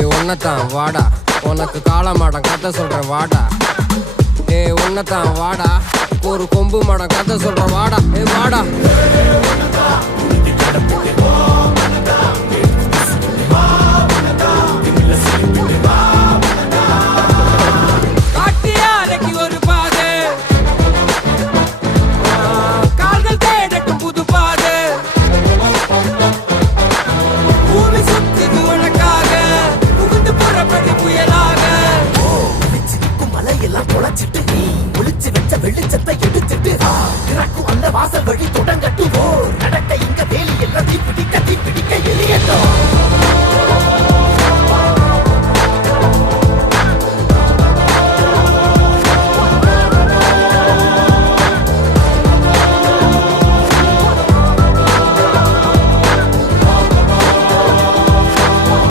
உன்னத்தான் வாடா, உனக்கு காளமாடம் கதை சொல்றேன் வாடா. உன்னத்தான் வாடா, ஒரு கொம்பு மாடம் கதை சொல்றேன் வாடா. வாடா.